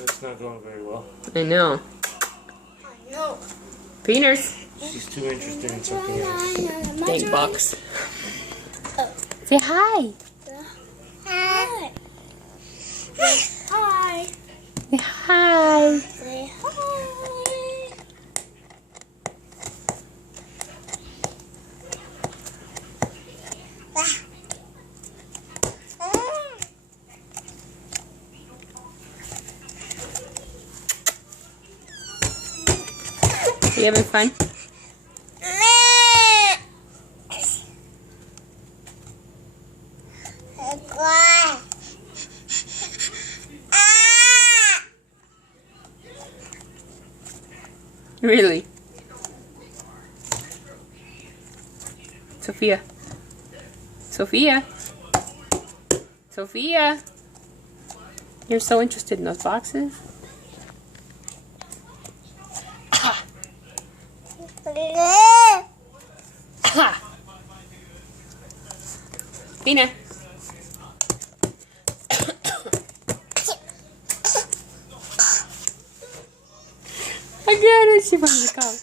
It's not going very well. I know. No. Peters. She's too interested in something else. Big bucks. Say hi. Hi. Hi. Say hi. Say hi. You having fun? Really? Sophia. Sophia. Sophia. You're so interested in those boxes? Pina. Again, she wanted to come.